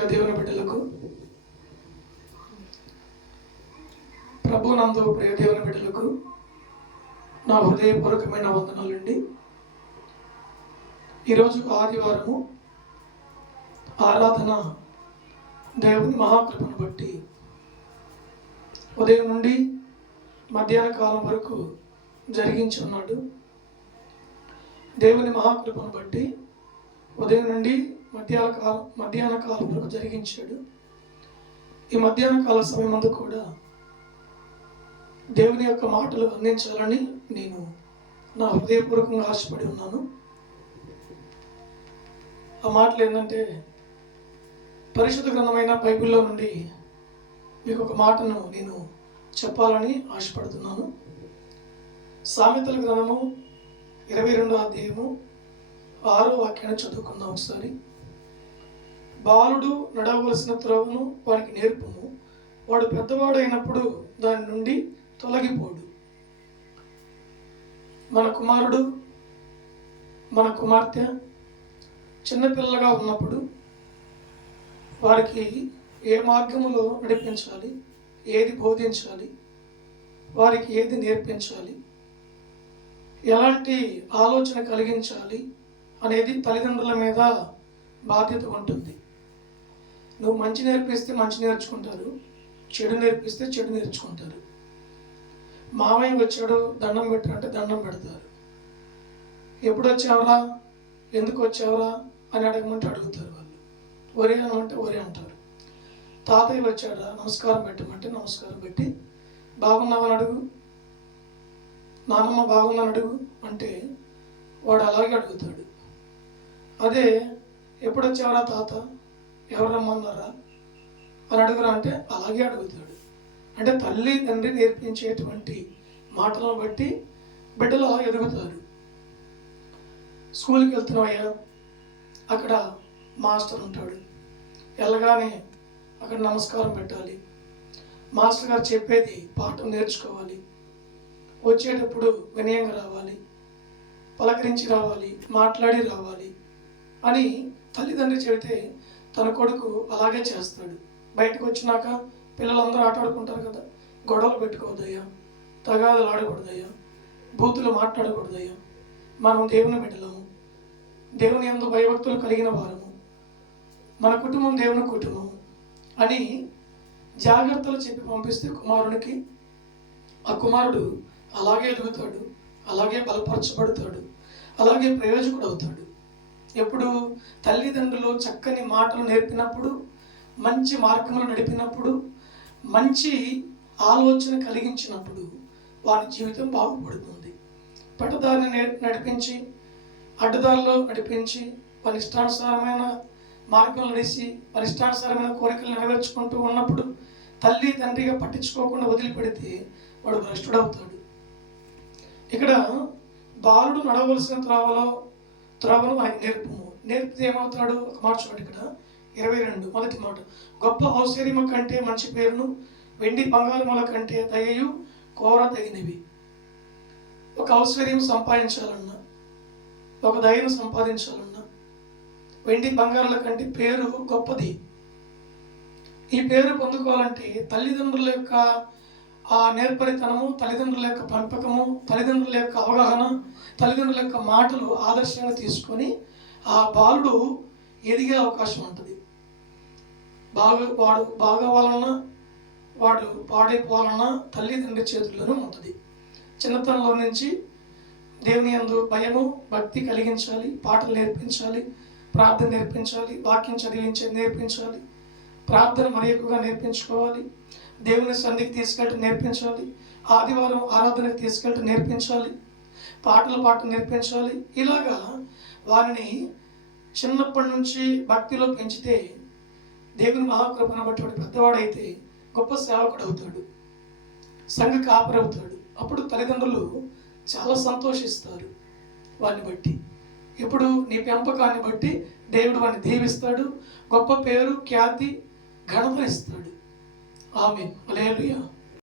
దేవుని బిడ్డలకు. ప్రభునందు ప్రియ దేవుని బిడ్డలకు నా హృదయపూర్వకమైన వందనాలండి. ఈరోజు ఆదివారము ఆరాధన దేవుని మహాకృపను బట్టి ఉదయం నుండి మధ్యాహ్న కాలం వరకు జరిగించి ఉన్నాడు. దేవుని మహాకృపను బట్టి ఉదయం నుండి మధ్యాహ్న కాలం మధ్యాహ్న కాలం వరకు జరిగించాడు. ఈ మధ్యాహ్న కాల సమయం అందు కూడా దేవుని యొక్క మాటలు అందించాలని నేను నా హృదయపూర్వకంగా ఆశపడి ఉన్నాను. ఆ మాటలు ఏంటంటే పరిశుద్ధ గ్రంథమైన బైబిల్లో నుండి మీకు ఒక మాటను నేను చెప్పాలని ఆశపడుతున్నాను. సామెతల గ్రంథము ఇరవై రెండో అధ్యాయము ఆరో వాక్యాన్ని చదువుకుందాం ఒకసారి. బాలుడు నడవలసిన త్రోవను వానికి నేర్పుము. వాడు పెద్దవాడు అయినప్పుడు దాని నుండి తొలగిపోడు. మన కుమారుడు మన కుమార్తె చిన్నపిల్లగా ఉన్నప్పుడు వారికి ఏ మార్గములో నడిపించాలి ఏది బోధించాలి వారికి ఏది నేర్పించాలి ఎలాంటి ఆలోచన కలిగించాలి అనేది తల్లిదండ్రుల మీద బాధ్యత ఉంటుంది. నువ్వు మంచి నేర్పిస్తే మంచి నేర్చుకుంటారు చెడు నేర్పిస్తే చెడు నేర్చుకుంటారు. మామయ్య వచ్చాడు దండం పెట్టారంటే దండం పెడతారు. ఎప్పుడు వచ్చావరా ఎందుకు వచ్చావరా అని అడగమంటే అడుగుతారు వాళ్ళు. ఒరే అనమంటే ఒరే అంటారు. తాతయ్య వచ్చాడా నమస్కారం పెట్టమంటే నమస్కారం పెట్టి బాగున్నావని అడుగు. నానమ్మ బాగున్నాను అడుగు. అంటే వాడు అలాగే అడుగుతాడు. అదే ఎప్పుడు వచ్చావరా తాత? ఎవరు రమ్మన్నారా? అని అడుగురా అంటే అలాగే అడుగుతాడు. అంటే తల్లి తండ్రి నేర్పించేటువంటి మాటలను బట్టి బిడ్డలు అలా ఎదుగుతారు. స్కూల్కి వెళ్తున్నామయ్యా అక్కడ మాస్టర్ ఉంటాడు. వెళ్ళగానే అక్కడ నమస్కారం పెట్టాలి. మాస్టర్ గారు చెప్పేది పాఠం నేర్చుకోవాలి. వచ్చేటప్పుడు వినయంగా రావాలి. పలకరించి రావాలి మాట్లాడి రావాలి అని తల్లిదండ్రి చెబితే తన కొడుకు అలాగే చేస్తాడు. బయటకు వచ్చినాక పిల్లలందరూ ఆటాడుకుంటారు కదా. గొడవలు పెట్టుకోవద్దయ్యా. తగాదులు ఆడకూడదయ్యా. బూతులు మాట్లాడకూడదయ్యా. మనం దేవుని బిడ్డలము. దేవుని ఎందు భయభక్తులు కలిగిన వారము. మన కుటుంబం దేవుని కుటుంబం అని జాగ్రత్తలు చెప్పి పంపిస్తే కుమారునికి ఆ కుమారుడు అలాగే ఎదుగుతాడు. అలాగే బలపరచబడతాడు. అలాగే ప్రయోజకుడు అవుతాడు. ఎప్పుడు తల్లిదండ్రులు చక్కని మాటలు నేర్పినప్పుడు మంచి మార్గంలో నడిపినప్పుడు మంచి ఆలోచన కలిగించినప్పుడు వారి జీవితం బాగుపడుతుంది. పట్టదారిని నడిపించి అడ్డదారిలో నడిపించి వారి ఇష్టానుసారమైన మార్గంలో నడిచి వారి ఇష్టానుసారమైన కోరికలు నెరవేర్చుకుంటూ ఉన్నప్పుడు తల్లి తండ్రిగా పట్టించుకోకుండా వదిలిపెడితే వాడు భ్రష్టుడవుతాడు. ఇక్కడ బాలుడు నడవలసిన త్రోవలో త్రోవను ఆయన నేర్పుము నేర్పితే ఏమవుతాడు మార్చుకోండి ఇక్కడ. ఇరవై రెండు మొదటి మాట. గొప్ప ఔశ్వర్యము కంటే మంచి పేరును వెండి బంగారముల కంటే దయయు కోర తగినవి ఒక ఔశ్వర్యం సంపాదించాలన్నా ఒక దయను సంపాదించాలన్నా వెండి బంగారాల కంటే పేరు గొప్పది. ఈ పేరు పొందుకోవాలంటే తల్లిదండ్రుల యొక్క ఆ నేర్పరితనము తల్లిదండ్రుల యొక్క పెంపకము తల్లిదండ్రుల యొక్క అవగాహన తల్లిదండ్రుల యొక్క మాటలు ఆదర్శంగా తీసుకొని ఆ బాలుడు ఎదిగే అవకాశం ఉంటుంది. బాగా వాడు బాగా వాళ్ళన్నా వాడు పాడైపోవాలన్నా తల్లిదండ్రి చేతుల్లోనే ఉంటుంది. చిన్నతనంలో నుంచి దేవుని యందు భయము భక్తి కలిగించాలి పాటలు నేర్పించాలి ప్రార్థన నేర్పించాలి వాక్యం చదివించే నేర్పించాలి ప్రార్థన మరి ఎక్కువగా నేర్పించుకోవాలి. దేవుని సంధికి తీసుకెళ్ళి నేర్పించాలి. ఆదివారం ఆరాధనకి తీసుకెళ్ళి నేర్పించాలి. పాటలు పాట నేర్పించాలి. ఇలాగా వారిని చిన్నప్పటి నుంచి భక్తిలో పెంచితే దేవుని మహాకృపను బట్టి వాడు పెద్దవాడైతే గొప్ప సేవకుడు అవుతాడు. సంఘ కాపరి అవుతాడు. అప్పుడు తల్లిదండ్రులు చాలా సంతోషిస్తారు వాడిని బట్టి. ఇప్పుడు నీ పెంపకాన్ని బట్టి దేవుడు వాడిని దీవిస్తాడు. గొప్ప పేరు ఖ్యాతి ఘనత ఇస్తాడు ఆమె లేలుయా